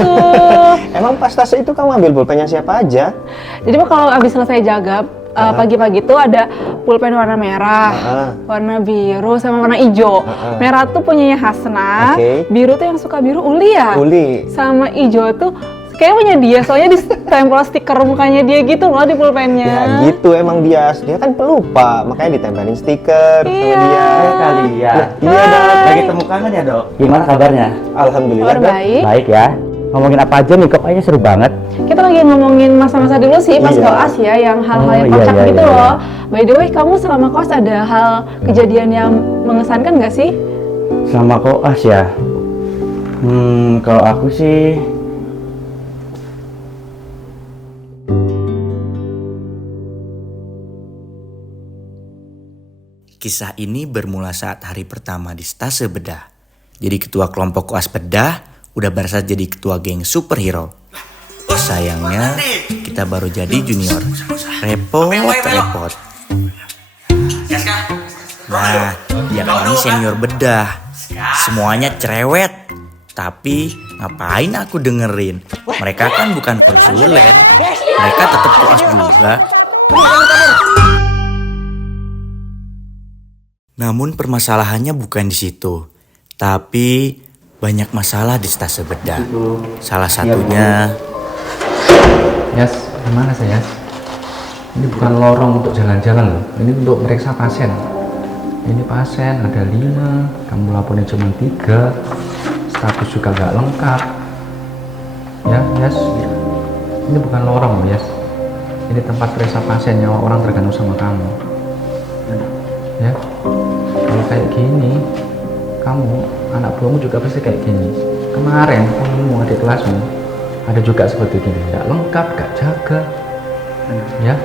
gitu. Emang pas tas itu kamu ambil pulpennya siapa aja? Jadi kalau abis selesai jaga, pagi-pagi tuh ada pulpen warna merah, warna biru, sama warna hijau. Merah tuh punyanya Hasna, biru tuh yang suka biru Uli ya? Uli. Sama hijau tuh kayaknya punya dia, soalnya ditempel stiker mukanya dia gitu loh di pulpennya. Ya gitu emang dia kan pelupa, makanya ditempelin stiker sama dia. Kali ya. Iya dok. Lagi ketemu kangen ya dok? Gimana kabarnya? Alhamdulillah dok. Baik. Baik ya. Ngomongin apa aja nih, kok kayaknya seru banget. Kita lagi ngomongin masa-masa dulu sih pas koas ya, yang hal-hal yang kocak gitu loh. By the way, kamu selama koas ada hal kejadian yang mengesankan nggak sih? Selama koas ya? Kalau aku sih kisah ini bermula saat hari pertama di stase bedah. Jadi ketua kelompok koas bedah udah berasa jadi ketua geng superhero. Sayangnya kita baru jadi junior. Repot. Nah, ya kami senior bedah. Semuanya cerewet. Tapi ngapain aku dengerin? Mereka kan bukan konsulen. Mereka tetap koas juga. Namun permasalahannya bukan di situ. Tapi banyak masalah di stase bedah. Salah satunya... Yas, gimana saya? Ini bukan lorong untuk jalan-jalan loh. Ini untuk meriksa pasien. Ini pasien ada 5, kamu lapornya cuma 3, status juga gak lengkap. Ya, Yas. Ini bukan lorong loh, Yas. Ini tempat periksa pasien, nyawa orang tergantung sama kamu. Ya, kalau kayak gini, kamu, anak buahmu juga pasti kayak gini. Kemarin kamu adik kelasmu ada juga seperti gini, nggak lengkap, nggak jaga, ya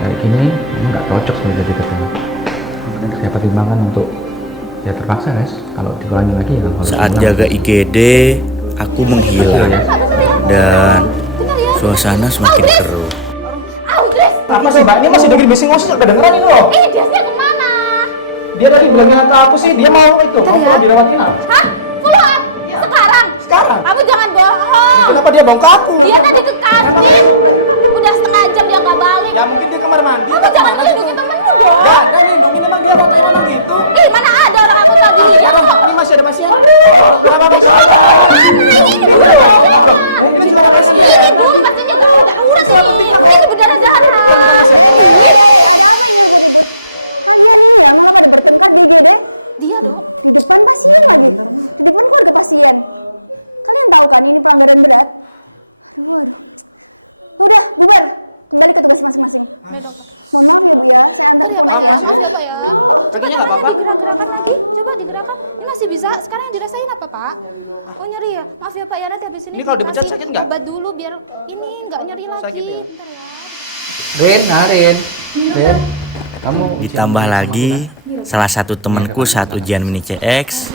kayak gini, kamu nggak cocok sebagai jadi ketua. Saya pertimbangkan untuk ya terpaksa guys, kalau dikurangi lagi ya. Saat jaga IGD, aku menghilang dan suasana semakin keruh. Apa sih mbak? Ini masih dengerin bising ngosok, kedengeran ini loh. Dia kemana? Dia tadi bilangnya ke aku sih, dia mau itu, mau dirawat inap. Hah? Keluar? Sekarang? Sekarang? Kamu jangan bohong. Kenapa dia bawa ke aku? Dia tadi ke kantin. Udah setengah jam dia nggak balik. Ya mungkin dia kamar mandi. Kamu jangan melindungi temenmu dong. Gak ada melindungi, memang dia fotonya memang gitu. Ih, mana ada orang aku tadi lihat kok. Ini masih ada pasien. Kenapa pasien? Ini dulu. Ini juga ada pasien. Ini dulu pasiennya nggak ada. Udah sih. Ini berdarah darah. Dia dok. Bukan pasien. Dia pun ada pasien. Kamu tahu kan ini pelanggaran berat? Udah, bubar. Balik ke tugas masing-masing. Baik dokter. Bentar ya pak ya, maaf ya pak ya. Kakinya nggak apa-apa? Digerak-gerakan lagi, coba digerakkan. Ini masih bisa. Sekarang yang dirasain apa pak? Oh nyeri ya. Maaf ya pak ya, nanti habis ini Ini kalau dipencet sakit nggak? obat dulu biar ini nggak nyeri lagi. Sakit ya? Bentar ya. Rin, kamu Ditambah lagi, salah satu temanku saat ujian mini CX.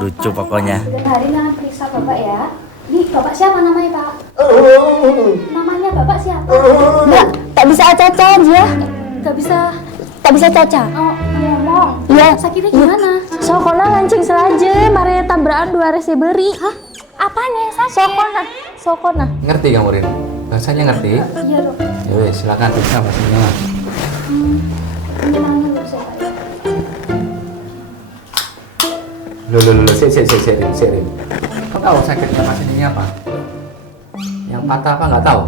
Lucu pokoknya. Hari jangan periksa bapak ya. Nih, bapak siapa namanya pak? Namanya bapak siapa? Enggak, tak bisa caca aja. Gak bisa. Tak bisa caca. Oh, ngomong. Iya. Sakitnya gimana? Sokona ngancing selaje, mari tabrakan 2 rese beri. Hah? Apanya yang sakit? Sokona. ngerti kamu Rin? Bahasanya ngerti? Iya dok. Ya wes, silakan periksa pasiennya. Penyenangnya dulu saya. Loh, Rin. Kau tahu sakitnya pasien ini apa? Yang patah apa nggak tahu?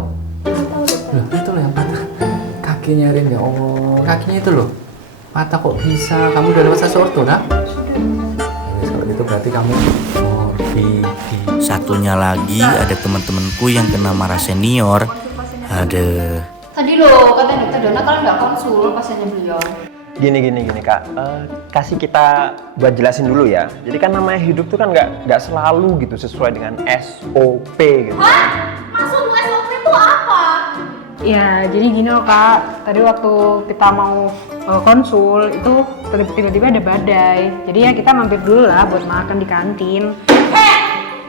Loh, itu loh yang patah. Kakinya Rin, ya Allah. Kakinya itu loh. Patah kok bisa? Kamu udah lewat tes orto, nak? Ya, kalau itu berarti kamu Satunya lagi ada teman-temanku yang kena marah senior. Ada. Tadi loh kata dokter Dona kalau nggak konsul pasiennya beliau. Gini kak, kasih kita buat jelasin dulu ya. Jadi kan namanya hidup tuh kan nggak selalu gitu sesuai dengan SOP gitu. Hah? Maksudmu SOP itu apa? Ya, jadi gini loh kak, tadi waktu kita mau konsul itu tiba-tiba ada badai. Jadi ya kita mampir dulu lah buat makan di kantin.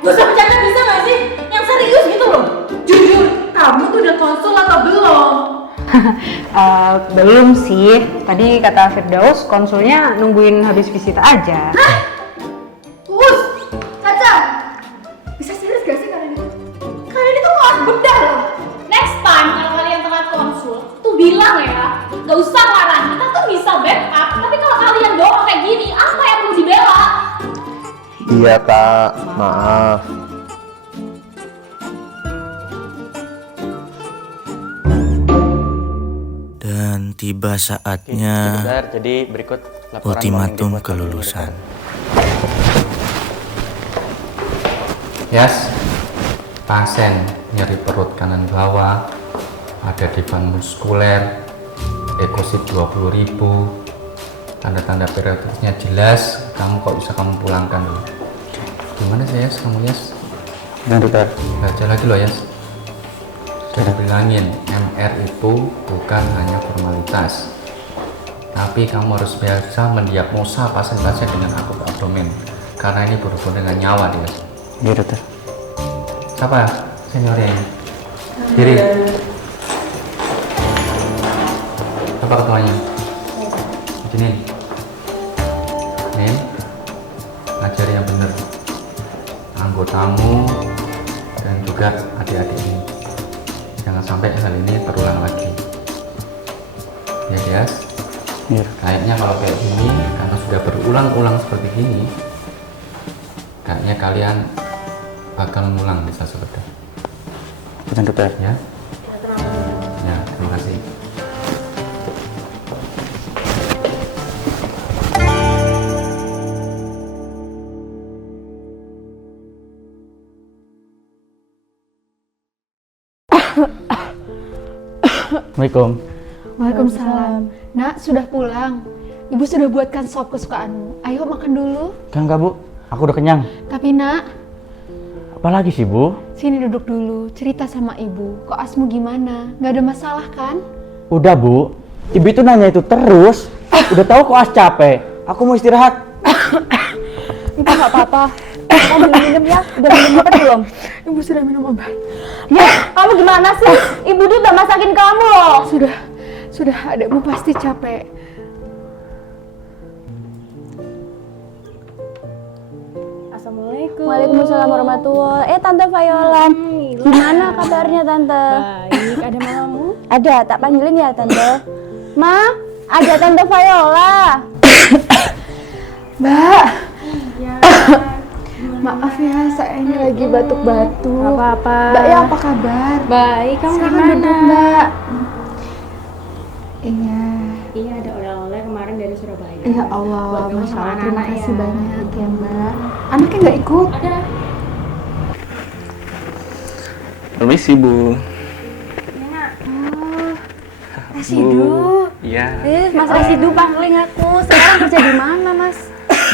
Gak usah bercanda bisa gak sih? Yang serius gitu loh. Jujur, kamu tuh udah konsul atau belum? Belum sih, tadi kata Firdaus konsulnya nungguin habis visita aja. Hah? Us, Caca, Gak usah marahin, kita tuh bisa backup. Tapi kalau kalian doang kayak gini, apa yang perlu dibela? Iya Kak, maaf. Dan tiba saatnya Jadi berikut ultimatum kelulusan. Yes, pasien nyeri perut kanan bawah, ada devan muskuler, ekosit 20.000, tanda-tanda periodisnya jelas. Kamu kok bisa kamu pulangkan dulu? Gimana sih Yes, kamu Yes? Dan dokter. Baca lagi loh Yes. Sudah bilangin, MR itu bukan hanya formalitas, tapi kamu harus biasa mendiagnosa pasien-pasien dengan akut abdomen, karena ini berhubungan dengan nyawa Yes. Iya dokter. Siapa seniornya ini? Diri. Apa ketuanya? Gini. Nin, ngajar yang bener. Anggotamu dan juga adik-adik ini. Jangan sampai hal ini terulang lagi. Ya Dias? Iya. Kayaknya kalau kayak gini, karena sudah berulang-ulang seperti ini, kayaknya kalian bakal ngulang di stase bedah. Betul dokter. Ya? Ya, terima kasih. Assalamualaikum. Waalaikumsalam. Nak, sudah pulang. Ibu sudah buatkan sop kesukaanmu. Ayo makan dulu. Enggak Bu, aku udah kenyang. Tapi nak, Apalagi sih Bu? sini duduk dulu. Cerita sama ibu. Koasmu gimana? Nggak ada masalah kan? Udah Bu, Ibu itu nanya itu terus. Udah tahu koas capek. Aku mau istirahat. Itu nggak apa-apa. Kamu minum ya? Udah minum obat belum? Ibu sudah minum obat. Ya, kamu gimana sih? Ibu tuh udah masakin kamu loh. Sudah. Adekmu pasti capek. Assalamualaikum. Waalaikumsalam warahmatullahi. Tante Viola. Gimana kabarnya Tante? Baik, ada mamamu? Ada, tak panggilin ya Tante. Ma, ada Tante Viola. Mbak. Maaf ya, saya ini lagi batuk-batuk. Apa-apa. Mbak ya, apa kabar? Baik, kamu Silakan gimana? duduk, Mbak. Iya. Iya, ada oleh-oleh kemarin dari Surabaya. Ya Allah, Buat kamu Masya sama Allah, terima anak-anak kasih ya. banyak ya Mbak. Anaknya nggak ikut? Ada. Permisi Bu. Rasidu. Iya. Mas Rasidu panggilin aku. Sekarang kerja di mana, Mas?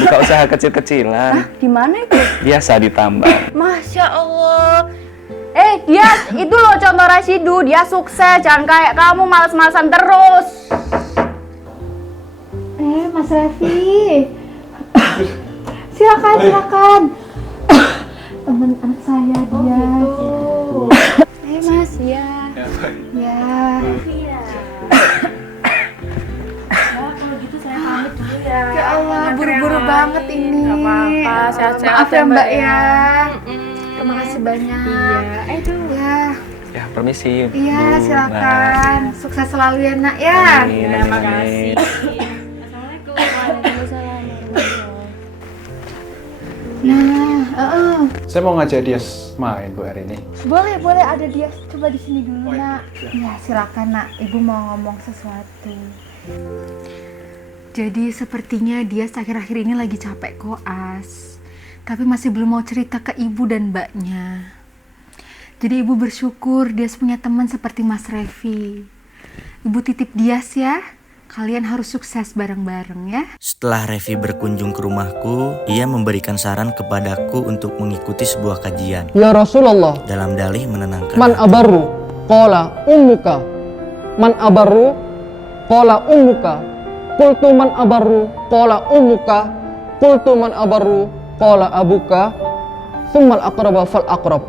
Buka usaha kecil-kecilan. Di mana itu? Biasa ditambah. Masya Allah. Dia itu loh contoh Rasidu. Dia sukses. Jangan kayak kamu males-malesan terus. Mas Revi. Silakan. Teman anak saya dia. Gitu. Mas. Ya. Kalau gitu saya pamit dulu ya. Ya Allah, buru-buru banget ini. Gak apa-apa, sehat-sehat Maaf ya Mbak ya. ya. Terima kasih banyak. Iya. Ya, permisi. Iya, Bu. silakan. Sukses selalu ya Nak ya. Amin, Terima amin, kasih. amin. Assalamualaikum. Waalaikumsalam. Nah, Saya mau ngajak dia main Bu hari ini. boleh ada dia. Coba di sini dulu Nak. Ya silakan Nak. Ibu mau ngomong sesuatu. Jadi sepertinya dia akhir-akhir ini lagi capek koas, tapi masih belum mau cerita ke ibu dan mbaknya. Jadi ibu bersyukur dia punya teman seperti Mas Revi. Ibu titip Dias ya. Kalian harus sukses bareng-bareng ya. Setelah Revi berkunjung ke rumahku, ia memberikan saran kepadaku untuk mengikuti sebuah kajian Ya Rasulullah, dalam dalih menenangkan man hati. abarru qala ummuka. Man abarru qala ummuka. Qultu man abarru qala ummuka. Qultu man abarru qala abuka. Tsummal aqraba fal aqrab.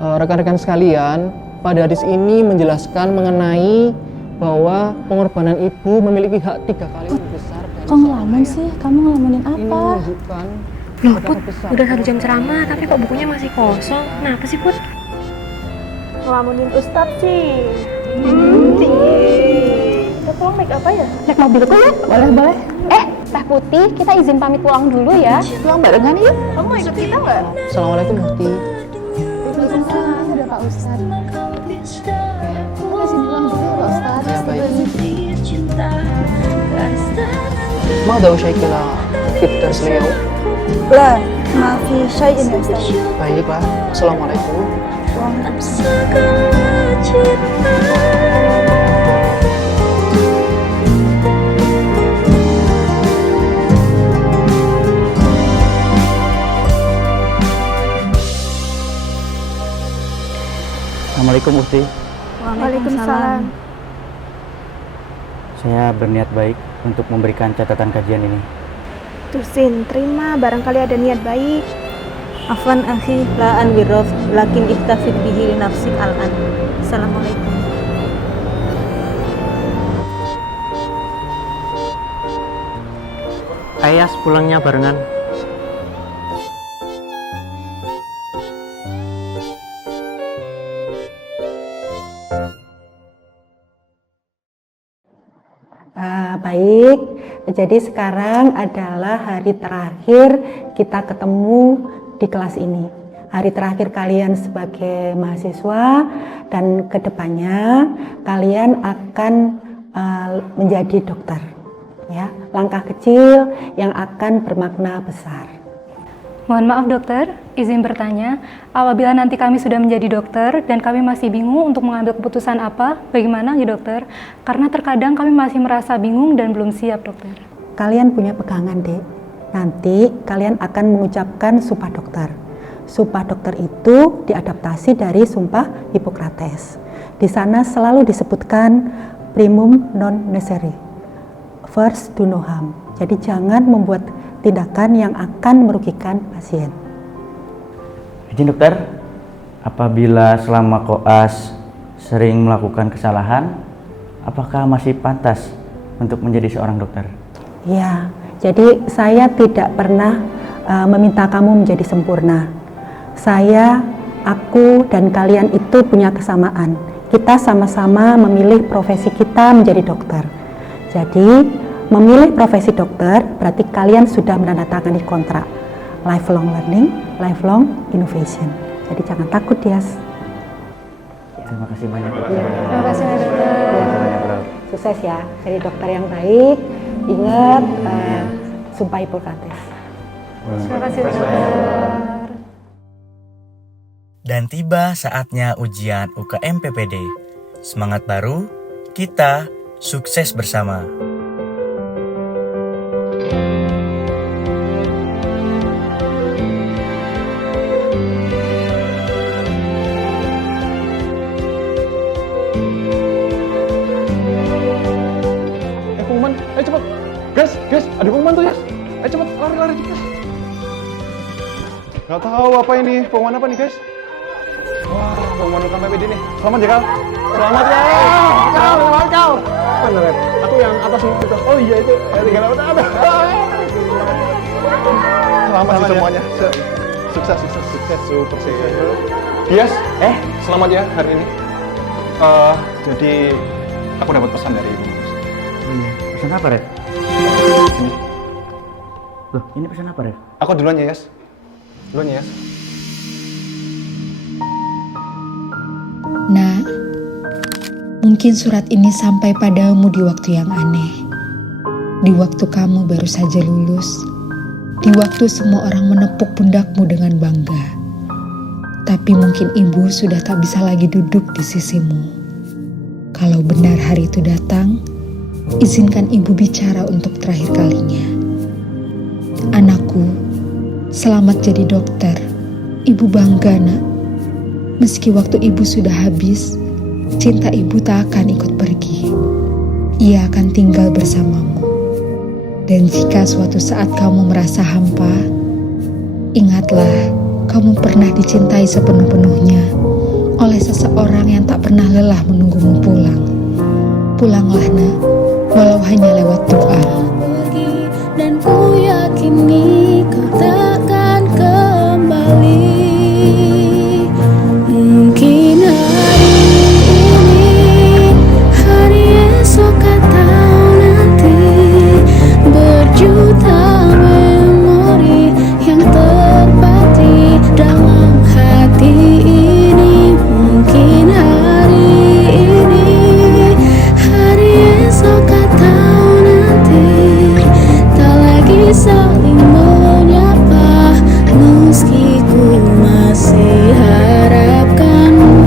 Rekan-rekan sekalian, pada hadis ini menjelaskan mengenai bahwa pengorbanan ibu memiliki hak 3 kali lebih besar. Kok ngelamun sih? Kamu ngelamunin Ini apa? menunjukkan Loh Put, besar. udah 1 jam ceramah tapi kok bukunya masih kosong. Kenapa sih Put? Ngelamunin Ustadz sih. pulang naik apa ya? Naik mobilku ya? Boleh. Teh Putih, kita izin pamit pulang dulu ya. Pulang barengan yuk. Kamu mau ikut kita nggak? Assalamualaikum Mufti. Waalaikumsalam, ada Pak Ustadz. Kita izin pulang dulu ya Pak Ustadz. Ya, baik. Mada usyaikila fit dars اليوم. Lah, maafi syai'in ya Ustaz. Baiklah. Assalamualaikum. Assalamualaikum Mufti. Waalaikumsalam. Saya berniat baik untuk memberikan catatan kajian ini. Tusin, terima, barangkali ada niat baik. Afwan akhi la an wirraf lakin iktafid bihi li nafsik al-an. Assalamualaikum. Ayas pulangnya barengan. Baik, jadi sekarang adalah hari terakhir kita ketemu di kelas ini. Hari terakhir kalian sebagai mahasiswa dan kedepannya kalian akan menjadi dokter. Ya, langkah kecil yang akan bermakna besar. Mohon maaf dokter, izin bertanya, apabila nanti kami sudah menjadi dokter dan kami masih bingung untuk mengambil keputusan apa, bagaimana ya dokter? Karena terkadang kami masih merasa bingung dan belum siap dokter. Kalian punya pegangan dek, nanti kalian akan mengucapkan sumpah dokter. Sumpah dokter itu diadaptasi dari sumpah Hippocrates. Di sana selalu disebutkan primum non nocere, first do no harm. Jadi jangan membuat tindakan yang akan merugikan pasien. Izin dokter, apabila selama koas sering melakukan kesalahan, apakah masih pantas untuk menjadi seorang dokter? Ya, jadi saya tidak pernah meminta kamu menjadi sempurna. Aku dan kalian itu punya kesamaan. Kita sama-sama memilih profesi kita menjadi dokter. Jadi memilih profesi dokter berarti kalian sudah menandatangani kontrak lifelong learning, lifelong innovation. Jadi jangan takut, Dias. Terima kasih banyak. Terima kasih dokter. Sukses ya, jadi dokter yang baik. Ingat sumpah Hippocrates. Terima kasih dokter. Dan tiba saatnya ujian UKM PPD. Semangat baru, kita sukses bersama. Pengumuman, ayo cepet. Guys, ada pengumuman tuh ya. Ayo cepet, lari cepet. Gak tahu apa ini, pengumuman apa nih guys? Wah, pengumuman UKM PPD nih. Selamat ya Kal. Selamat ya. Kal. Bener ya? Aku yang atas itu. Oh iya itu. Tinggal ada. Selamat sih semuanya. Sukses, super sih. Yes, selamat ya hari ini. Jadi aku dapat pesan dari ibu. Pesan apa, Red? Ini. Loh, ini pesan apa, Red? Aku duluan ya, Yas. Nah, mungkin surat ini sampai padamu di waktu yang aneh. Di waktu kamu baru saja lulus. Di waktu semua orang menepuk pundakmu dengan bangga. Tapi mungkin ibu sudah tak bisa lagi duduk di sisimu. Kalau benar hari itu datang, izinkan ibu bicara untuk terakhir kalinya. Anakku, selamat jadi dokter. Ibu bangga, nak. Meski waktu ibu sudah habis, cinta ibu tak akan ikut pergi. Ia akan tinggal bersamamu. Dan jika suatu saat kamu merasa hampa, ingatlah kamu pernah dicintai sepenuh-penuhnya oleh seseorang yang tak pernah lelah menunggumu pulang. Pulanglah, nak, walau hanya lewat doa. Dan ku yakini kau takkan kembali. Mungkin hari ini, hari esok kata saling menyapa, meski ku masih harapkanmu.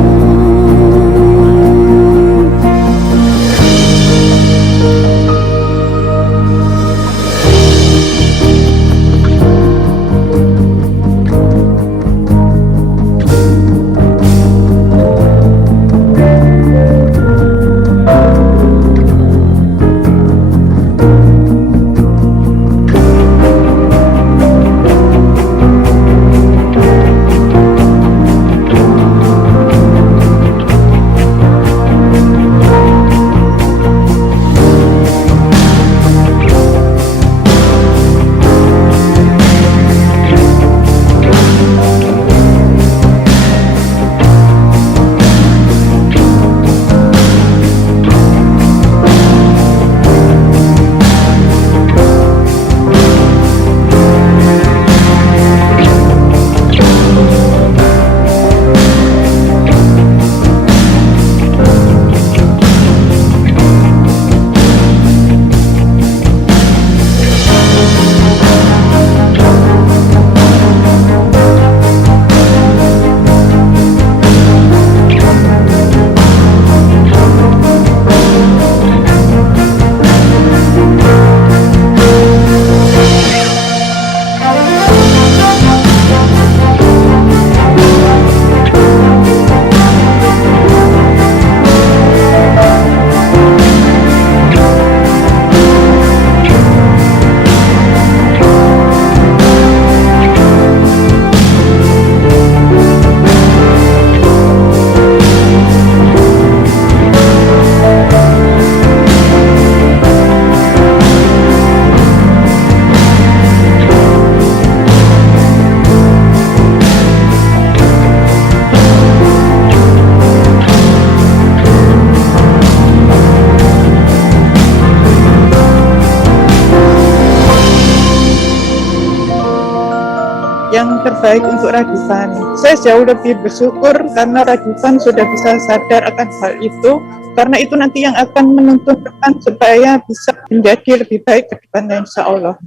Yang terbaik untuk Radifan. Saya jauh lebih bersyukur karena Radifan sudah bisa sadar akan hal itu, karena itu nanti yang akan menuntun depan supaya bisa menjadi lebih baik ke depannya, insya Allah.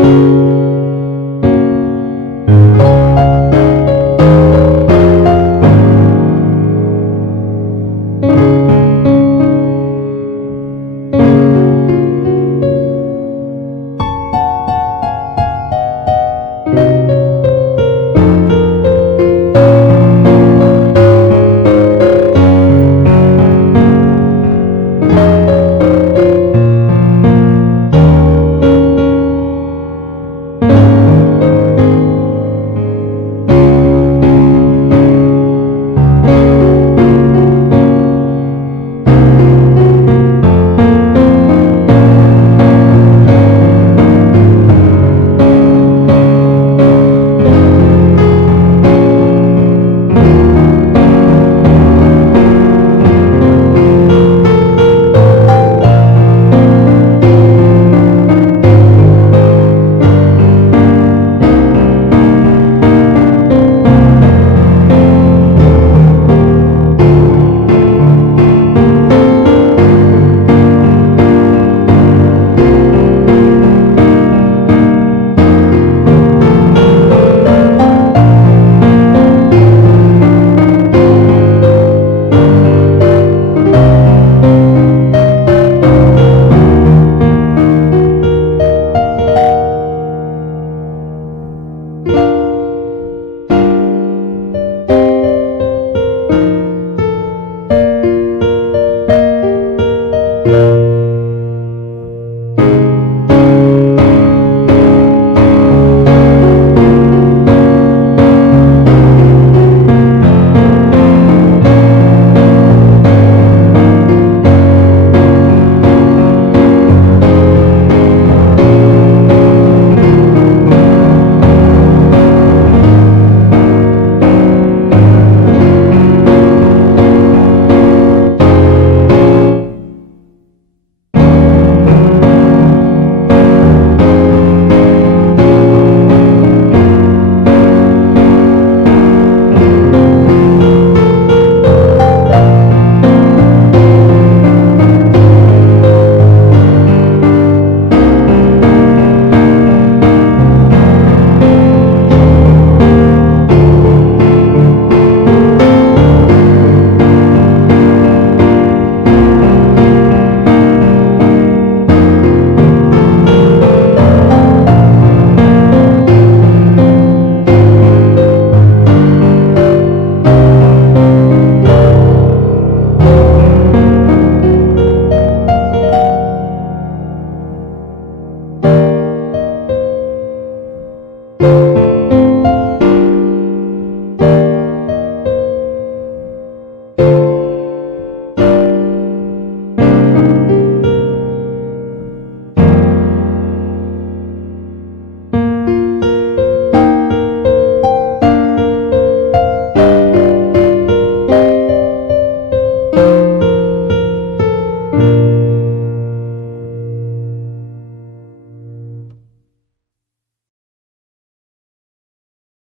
Thank you.